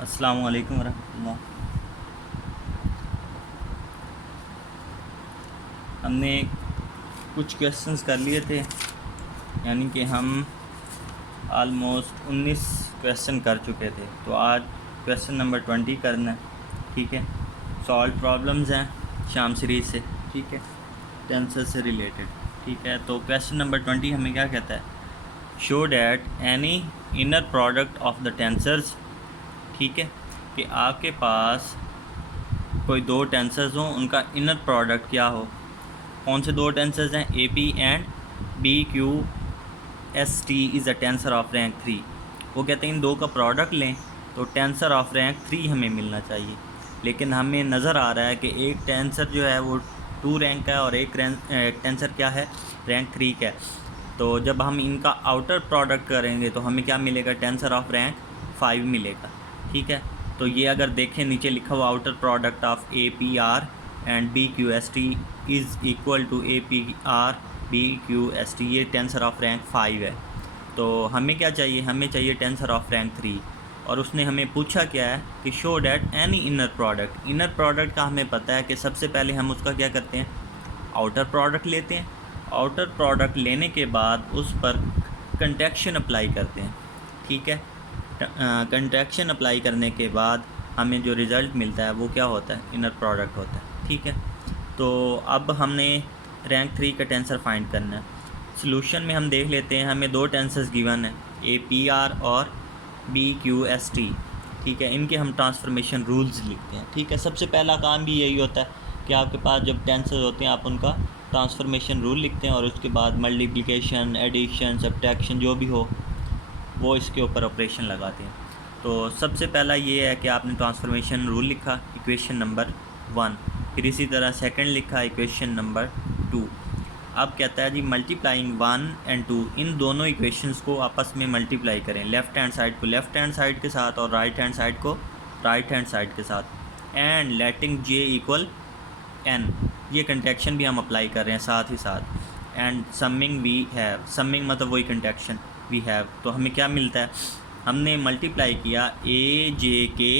अस्सलामु अलैकुम वरहमतुल्लाह। हमने कुछ क्वेश्चंस कर लिए थे, यानी कि हम आलमोस्ट 19 क्वेश्चन कर चुके थे। तो आज क्वेश्चन नंबर 20 करना है। ठीक है, सॉल्व प्रॉब्लम्स हैं शाम सीरीज से। ठीक है, टेंसर से रिलेटेड। ठीक है, तो क्वेश्चन नंबर 20 हमें क्या कहता है? Show that any inner product of the tensors. ठीक है, कि आपके पास कोई दो टेंसर्स हों, उनका इनर प्रोडक्ट क्या हो। कौन से दो टेंसर्स हैं? A P and B Q S T is a tensor of rank 3। वो कहते हैं इन दो का प्रोडक्ट लें तो टेंसर ऑफ रैंक 3 हमें मिलना चाहिए। लेकिन हमें नज़र आ रहा है कि एक टेंसर जो है वो 2 रैंक का है और एक टेंसर क्या है, रैंक 3 का है। तो जब हम इनका आउटर प्रोडक्ट करेंगे तो हमें क्या मिलेगा? टेंसर ऑफ रैंक 5 मिलेगा। ठीक है, तो ये अगर देखें नीचे लिखा हुआ outer product of A P R and B Q S T is equal to A P R B Q S T, ये टेंसर ऑफ रैंक 5 है। तो हमें क्या चाहिए? हमें चाहिए टेंसर ऑफ रैंक 3। और उसने हमें पूछा क्या है कि show that any inner product. Inner product का हमें पता है कि सबसे पहले हम उसका क्या करते हैं? आउटर प्रोडक्ट लेते हैं। आउटर प्रोडक्ट लेने के बाद उस पर कंट्रैक्शन अप्लाई करते हैं। ठीक है, कंट्रैक्शन अप्लाई करने के बाद हमें जो रिज़ल्ट मिलता है वो क्या होता है? इनर प्रोडक्ट होता है। ठीक है, तो अब हमने रैंक 3 का टेंसर फाइंड करना है। सॉल्यूशन में हम देख लेते हैं, हमें दो टेंसर्स गिवन है, ए पी आर और बी क्यू एस टी। ठीक है, इनके हम ट्रांसफॉर्मेशन रूल्स लिखते हैं। ठीक है, सबसे पहला काम भी यही होता है कि आपके पास जब टेंसर्स होते हैं आप उनका ट्रांसफॉर्मेशन रूल लिखते हैं और उसके बाद मल्टीप्लिकेशन, एडिशन, सब्ट्रैक्शन जो भी हो वो इसके ऊपर ऑपरेशन लगाते हैं। तो सबसे पहला ये है कि आपने ट्रांसफॉर्मेशन रूल लिखा इक्वेशन नंबर 1, फिर इसी तरह सेकंड लिखा इक्वेशन नंबर 2। अब कहता है जी मल्टीप्लाइंग 1 एंड 2, इन दोनों इक्वेशंस को आपस में मल्टीप्लाई करें। लेफ़्ट हैंड साइड को लेफ़्ट हैंड साइड के साथ और राइट हैंड साइड को राइट हैंड साइड के साथ। And letting J equal N, ये कंट्रैक्शन भी हम अप्लाई कर रहे हैं साथ ही साथ। And summing we have, summing मतलब वही कंट्रैक्शन वी हैव। तो हमें क्या मिलता है? हमने मल्टीप्लाई किया ए जे के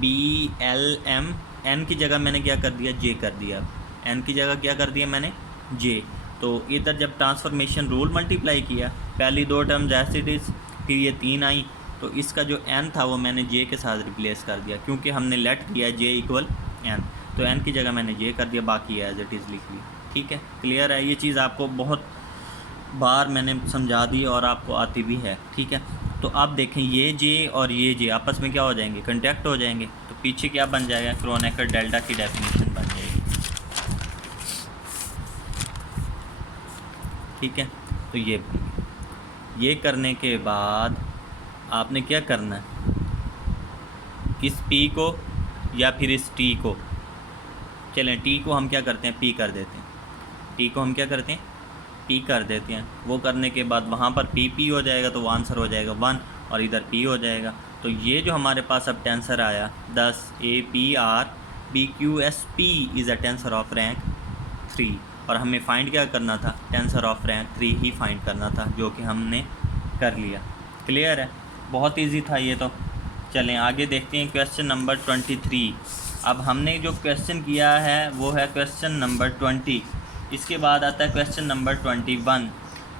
बी एल एम, एन की जगह मैंने क्या कर दिया? जे कर दिया। एन की जगह क्या कर दिया मैंने? जे। तो इधर जब ट्रांसफॉर्मेशन रूल मल्टीप्लाई किया, पहली दो टर्म्स एज इट इज़, फिर ये 3 आई, तो इसका जो एन था वो मैंने जे के साथ रिप्लेस कर दिया, क्योंकि हमने लेट किया जे इक्वल एन। तो एन की जगह मैंने जे कर दिया, बाकी एज इट इज़ लिख ली। ठीक है, क्लियर है? ये चीज़ आपको बहुत बार मैंने समझा दी और आपको आती भी है। ठीक है, तो आप देखें ये जे और ये जे आपस में क्या हो जाएंगे? कंटैक्ट हो जाएंगे। तो पीछे क्या बन जाएगा? क्रोनेकर डेल्टा की डेफिनेशन बन जाएगी। ठीक है, तो ये करने के बाद आपने क्या करना है? इस पी को या फिर इस टी को, चलें टी को हम क्या करते हैं? पी कर देते हैं। टी को हम क्या करते हैं? पी कर देते हैं। वो करने के बाद वहाँ पर पी पी हो जाएगा, तो वो आंसर हो जाएगा 1 और इधर पी हो जाएगा। तो ये जो हमारे पास अब टेंसर आया 10 A P R B Q S P is a tensor of rank 3। और हमें फाइंड क्या करना था? टेंसर ऑफ रैंक 3 ही फाइंड करना था, जो कि हमने कर लिया। क्लियर है? बहुत ईजी था ये तो। चलें आगे देखते हैं क्वेश्चन नंबर 23। अब हमने जो क्वेश्चन किया है वो है क्वेश्चन नंबर 20। इसके बाद आता है क्वेश्चन नंबर 21।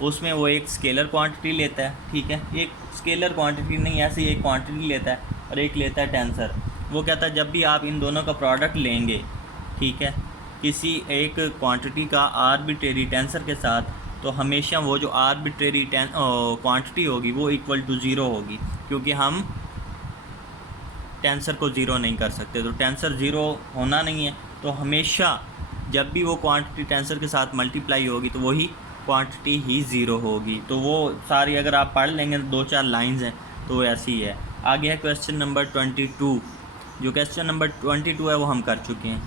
उसमें वो एक स्केलर क्वांटिटी लेता है। ठीक है, एक स्केलर क्वांटिटी नहीं, ऐसे एक क्वांटिटी लेता है और एक लेता है टेंसर। वो कहता है जब भी आप इन दोनों का प्रोडक्ट लेंगे, ठीक है, किसी एक क्वांटिटी का आर्बिट्रेरी टेंसर के साथ, तो हमेशा वो जो आर्बिट्रेरी क्वांटिटी होगी वो इक्वल टू 0 होगी, क्योंकि हम टेंसर को ज़ीरो नहीं कर सकते। तो टेंसर ज़ीरो होना नहीं है, तो हमेशा जब भी वो क्वांटिटी टेंसर के साथ मल्टीप्लाई होगी तो वही क्वांटिटी ही ज़ीरो होगी। तो वो सारी अगर आप पढ़ लेंगे तो 2-4 लाइंस हैं, तो वो ऐसी है। आगे है क्वेश्चन नंबर 22। जो क्वेश्चन नंबर 22 है वो हम कर चुके हैं।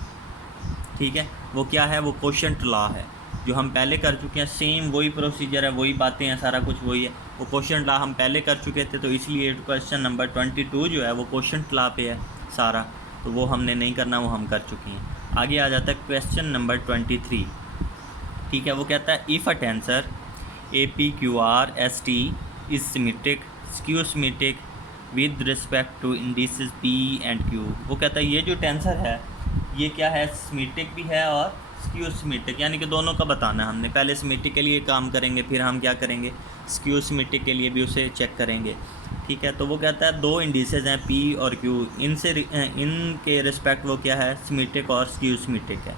ठीक है, वो क्या है? वो कोशेंट लॉ है, जो हम पहले कर चुके हैं। सेम वही प्रोसीजर है, वही बातें हैं, सारा कुछ वही है। वो कोशेंट लॉ हम पहले कर चुके थे, तो इसलिए क्वेश्चन नंबर 22 जो है वो कोशेंट लॉ पे है सारा, तो वो हमने नहीं करना, वो हम कर चुके हैं। आगे आ जाता है क्वेश्चन नंबर 23। ठीक है, वो कहता है if a tensor A P Q R S T is symmetric, skew symmetric, with respect to indices P and Q. वो कहता है ये जो टेंसर है ये क्या है, सिमेट्रिक भी है और स्क्यू सिमेट्रिक, यानी कि दोनों का बताना है हमने। पहले सिमेट्रिक के लिए काम करेंगे, फिर हम क्या करेंगे, स्क्यू सिमेट्रिक के लिए भी उसे चेक करेंगे। ठीक है, तो वो कहता है दो इंडिसेस हैं पी और क्यू, इनके रिस्पेक्ट वो क्या है, सिमेट्रिक और स्क्यू सिमेट्रिक है।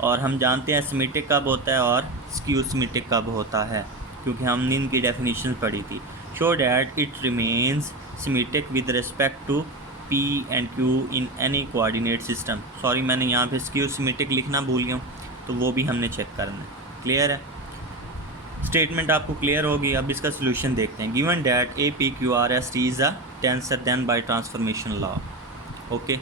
और हम जानते हैं सिमेट्रिक कब होता है और स्क्यू सिमेट्रिक कब होता है, क्योंकि हमने इनकी डेफिनेशन पढ़ी थी। Show that it remains symmetric with respect to P and Q in any coordinate system. Sorry, मैंने यहाँ पे स्क्यू सिमेट्रिक लिखना भूल गया हूँ, तो वो भी हमने चेक करना है। क्लियर है, स्टेटमेंट आपको क्लियर होगी। अब इसका सोल्यूशन देखते हैं। Given that A P Q R S T is a tensor then by transformation law. Okay,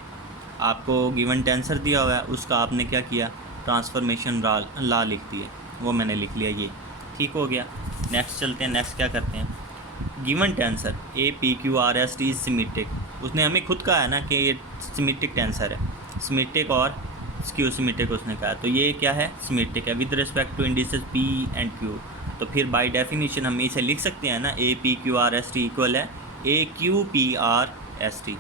आपको गिवन टेंसर दिया हुआ है, उसका आपने क्या किया, ट्रांसफॉर्मेशन लॉ लिख दिए, वो मैंने लिख लिया, ये ठीक हो गया। नेक्स्ट चलते हैं, नेक्स्ट क्या करते हैं। Given tensor A P Q R S T is symmetric, उसने हमें खुद कहा है ना कि ये सिमेट्रिक टेंसर है, सिमेट्रिक और स्क्यू सिमेट्रिक उसने कहा, तो ये क्या है, सिमेट्रिक है with respect to indices P and Q. तो फिर बाय डेफिनेशन हम इसे लिख सकते हैं ना, A P Q R S T equal है A Q P R S T.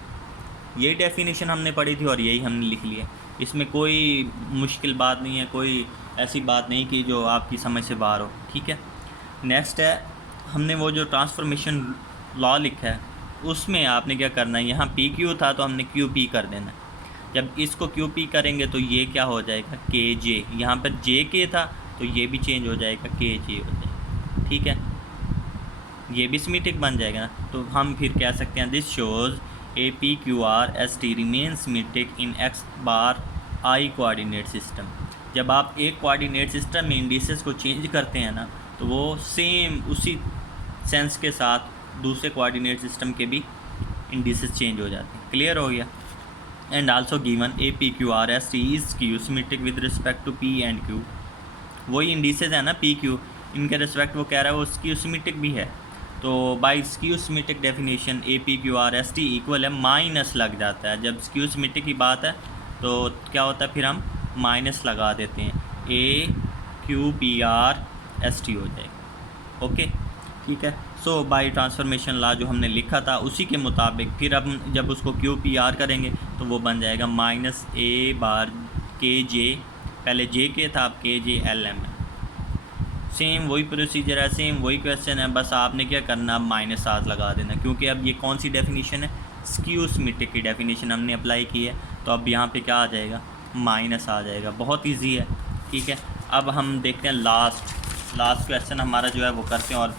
ये डेफिनेशन हमने पढ़ी थी और यही हमने लिख लिया। इसमें कोई मुश्किल बात नहीं है, कोई ऐसी बात नहीं कि जो आपकी समझ से बाहर हो। ठीक है, नेक्स्ट है, हमने वो जो ट्रांसफॉर्मेशन लॉ लिखा है उसमें आपने क्या करना है, यहाँ पी क्यू था तो हमने क्यू पी कर देना है। जब इसको क्यू पी करेंगे तो ये क्या हो जाएगा, के जे। यहाँ पर जे के था तो ये भी चेंज हो जाएगा, के जे हो जाएगा। ठीक है, ये भी सिमेट्रिक बन जाएगा ना। तो हम फिर कह सकते हैं this shows A P Q R S T remain symmetric in x bar I coordinate system. जब आप एक कोऑर्डिनेट सिस्टम में इंडिसेस को चेंज करते हैं ना, तो वो सेम उसी सेंस के साथ दूसरे कोऑर्डिनेट सिस्टम के भी इंडिसेस चेंज हो जाते हैं। क्लियर हो गया। And also given A P Q R S T is skew symmetric with respect to P and Q. वही इंडिसेस है ना पी क्यू, इनके रिस्पेक्ट वो कह रहा है वो स्क्यू सिमेट्रिक भी है। तो by skew symmetric definition A P Q R S T equal है, माइनस लग जाता है। जब स्क्यू सिमेट्रिक की बात है तो क्या होता है, फिर हम माइनस लगा देते हैं, A Q P R S T हो जाएगा। ओके, ठीक है। सो बाय ट्रांसफॉर्मेशन लॉ जो हमने लिखा था उसी के मुताबिक फिर अब जब उसको क्यू पी आर करेंगे तो वो बन जाएगा माइनस ए बार के जे, पहले जे के था, अब के जे एल एम है। सेम वही प्रोसीजर है, सेम वही क्वेश्चन है, बस आपने क्या करना, माइनस आर लगा देना, क्योंकि अब ये कौन सी डेफिनेशन है, स्क्यू सिमेट्रिक की डेफिनेशन हमने अप्लाई की है। तो अब यहाँ पे क्या आ जाएगा, माइनस आ जाएगा। बहुत इजी है। ठीक है, अब हम देखते हैं लास्ट क्वेश्चन हमारा जो है वो करते हैं। और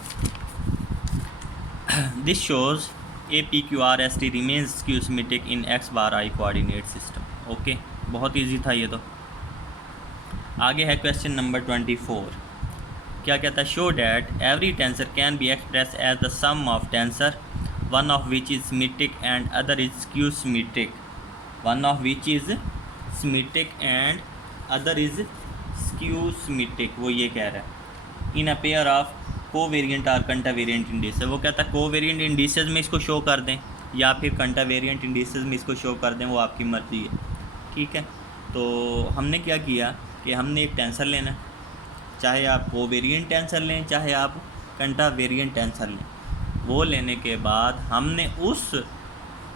this shows A P Q R S T remains skew symmetric in x bar I coordinate system. Okay, बहुत ईजी था ये। तो आगे है क्वेश्चन नंबर 24। क्या कहता है, show that every tensor can be express as the sum of tensor one of which is symmetric and other is skew symmetric. One of which is symmetric and other is skew symmetric, वो ये कह रहा है। In a pair of covariant और contravariant indices. वो कहता है covariant indices में इसको शो कर दें या फिर कंटावेरिएंट इंडिसेस में इसको शो कर दें, वो आपकी मर्ज़ी है। ठीक है, तो हमने क्या किया कि हमने एक टेंसर लेना है, चाहे आप कोवेरिएंट टेंसर लें चाहे आप कंटावेरिएंट टेंसर लें। वो लेने के बाद हमने उस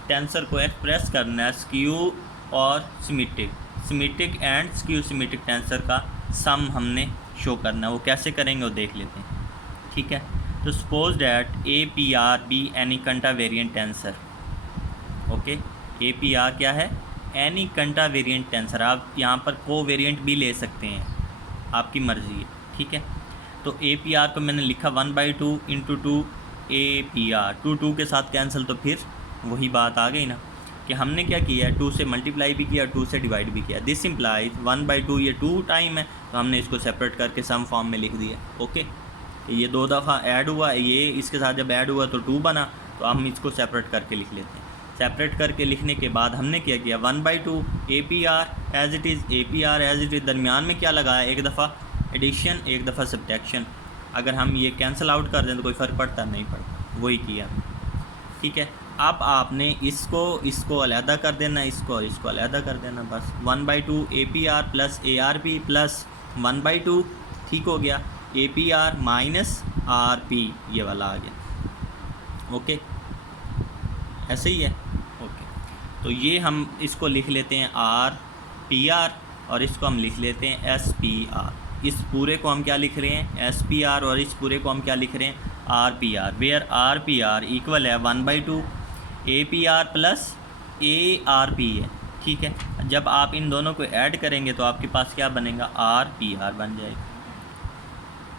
टेंसर को एक्सप्रेस करना है स्क्यू और symmetric and skew symmetric tensor का सम हमने शो करना है। वो कैसे करेंगे वो देख लेते हैं। ठीक है, तो suppose that A P R be any contravariant tensor. Okay, A P R क्या है, एनी कंटावेरिएंट टेंसर। आप यहाँ पर कोवेरिएंट भी ले सकते हैं, आपकी मर्ज़ी है। ठीक है, तो ए पी आर को मैंने लिखा 1/2 इंटू 2 ए पी आर, 2 के साथ कैंसिल, तो फिर वही बात आ गई ना कि हमने क्या किया, 2 से मल्टीप्लाई भी किया, 2 से डिवाइड भी किया। दिस इम्प्लाइज 1/2, ये 2 टाइम है तो हमने इसको सेपरेट करके सम फॉर्म में लिख दिया। ओके, ये 2 दफ़ा ऐड हुआ, ये इसके साथ जब ऐड हुआ तो 2 बना, तो हम इसको सेपरेट करके लिख लेते हैं। सेपरेट करके लिखने के बाद हमने क्या किया, 1/2 A P R as it is, A P R as it is, दरमियान में क्या लगाया, एक दफ़ा एडिशन एक दफ़ा सब्ट्रैक्शन। अगर हम ये कैंसिल आउट कर दें तो कोई फ़र्क पड़ता नहीं पड़ता, वही किया। ठीक है, अब आपने इसको अलहदा कर देना, इसको अलहदा कर देना, बस 1/2 A P R plus A R P plus 1/2, ठीक हो गया, ए P are minus R P, ये वाला आ गया। ओके, ऐसे ही है। ओके, तो ये हम इसको लिख लेते हैं आर पी आर और इसको हम लिख लेते हैं एस पी आर। इस पूरे को हम क्या लिख रहे हैं, एस पी आर, और इस पूरे को हम क्या लिख रहे हैं, R P R, where R P R equal है 1/2 A P R plus A R P है। ठीक है, जब आप इन दोनों को ऐड करेंगे तो आपके पास क्या बनेगा, आर पी आर बन जाएगा,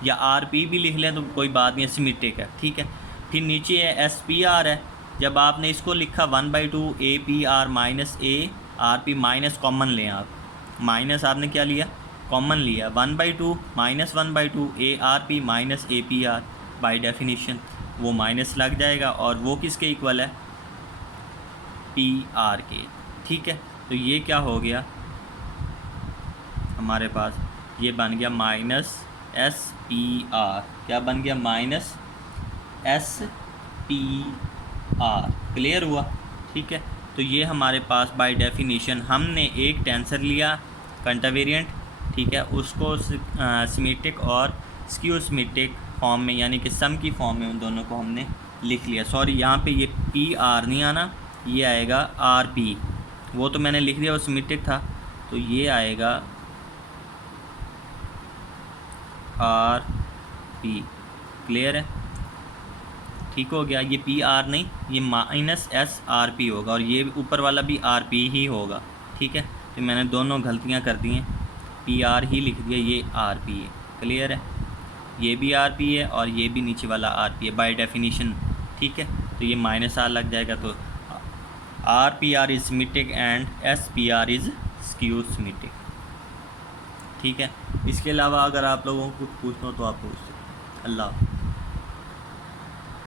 या आर पी भी लिख लें तो कोई बात नहीं, सिमेट्रिक है। ठीक है, फिर नीचे है एस पी आर है, जब आपने इसको लिखा 1/2 A P are minus A R P, minus common लें आप, माइनस आपने क्या लिया, कॉमन लिया, 1/2 minus 1/2 A R P minus A P are, by definition वो माइनस लग जाएगा और वो किसके इक्वल है, पी आर के। ठीक है, तो ये क्या हो गया हमारे पास, ये बन गया माइनस एस पी आर, क्या बन गया, minus S P R. Clear हुआ। ठीक है, तो ये हमारे पास बाय डेफिनीशन हमने एक टेंसर लिया कंटावेरिएंट, ठीक है, उसको सिमेट्रिक और स्क्यू सिमेट्रिक फॉर्म में, यानी कि सम की फॉर्म में उन दोनों को हमने लिख लिया। सॉरी, यहाँ पे ये पी आर नहीं आना, ये आएगा आर पी, वो तो मैंने लिख दिया, वो सिमेट्रिक था, तो ये आएगा आर पी। क्लियर है, ठीक हो गया। ये पी आर नहीं, ये माइनस एस आर पी होगा और ये ऊपर वाला भी आर पी ही होगा। ठीक है, तो मैंने दोनों गलतियां कर दी हैं, पी आर ही लिख दिया, ये आर पी है। क्लियर है, ये भी आर पी है और ये भी नीचे वाला आर पी है बाय डेफिनीशन। ठीक है, तो ये माइनस आर लग जाएगा, तो are P are is symmetric and S P R is skew symmetric. ठीक है, इसके अलावा अगर आप लोगों को कुछ पूछना हो तो आप पूछ सकते हैं। अल्लाह।